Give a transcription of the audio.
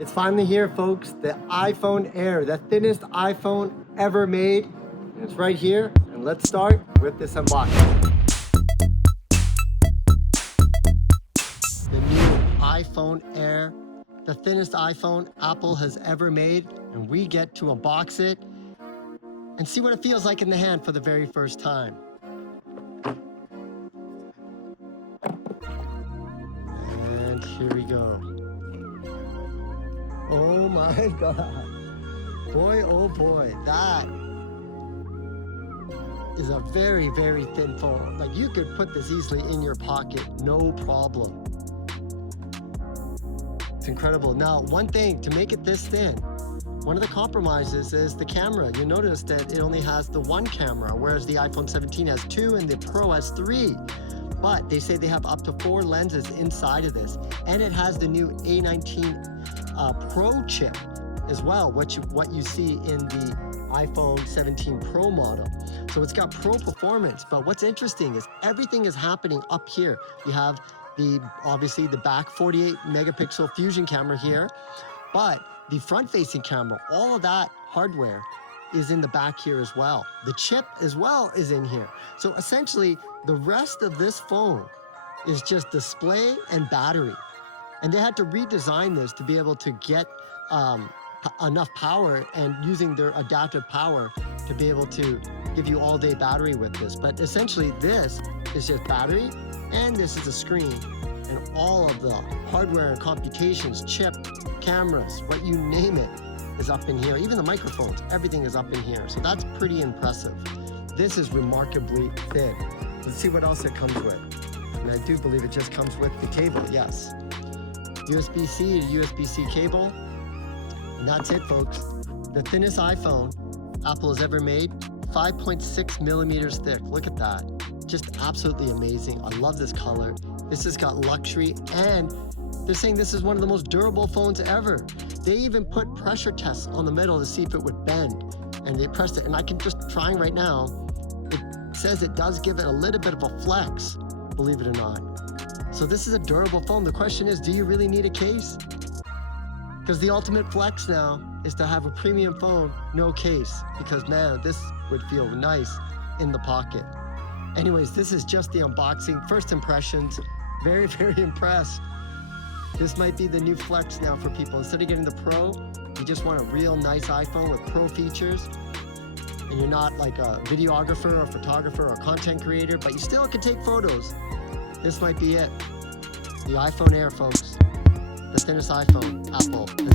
It's finally here, folks. The iPhone Air, the thinnest iPhone ever made. And it's right here. And let's start with this unboxing. The new iPhone Air, the thinnest iPhone Apple has ever made. And we get to unbox it and see what it feels like in the hand for the very first time. And here we go. Oh my God. Boy, oh boy, that is a very, very thin phone. Like, you could put this easily in your pocket, no problem. It's incredible. Now, one thing to make it this thin, one of the compromises is the camera. You notice that it only has the one camera, whereas the iPhone 17 has two and the Pro has three. But they say they have up to 4 lenses inside of this. And it has the new A19 Pro chip as well, what you see in the iPhone 17 Pro model. So it's got Pro performance, but what's interesting is everything is happening up here. You have obviously the back 48 megapixel fusion camera here, but the front facing camera, all of that hardware is in the back here as well. The chip as well is in here. So essentially the rest of this phone is just display and battery. And they had to redesign this to be able to get enough power and using their adaptive power to be able to give you all day battery with this. But essentially this is just battery and this is a screen, and all of the hardware and computations, chip, cameras, what you name it is up in here. Even the microphones, everything is up in here. So that's pretty impressive. This is remarkably thin. Let's see what else it comes with. And I do believe it just comes with the cable, yes. USB-C to USB-C cable. And that's it, folks. The thinnest iPhone Apple has ever made, 5.6 millimeters thick. Look at that. Just absolutely amazing. I love this color. This has got luxury, and they're saying this is one of the most durable phones ever. They even put pressure tests on the middle to see if it would bend, and they pressed it. And I can just trying right now. It says it does give it a little bit of a flex, believe it or not. So this is a durable phone. The question is, do you really need a case? Because the ultimate flex now is to have a premium phone, no case. Because man, this would feel nice in the pocket. Anyways, this is just the unboxing. First impressions, very, very impressed. This might be the new flex now for people. Instead of getting the Pro, you just want a real nice iPhone with Pro features. And you're not like a videographer or photographer or content creator, but you still can take photos. This might be it. The iPhone Air, folks. The thinnest iPhone Apple has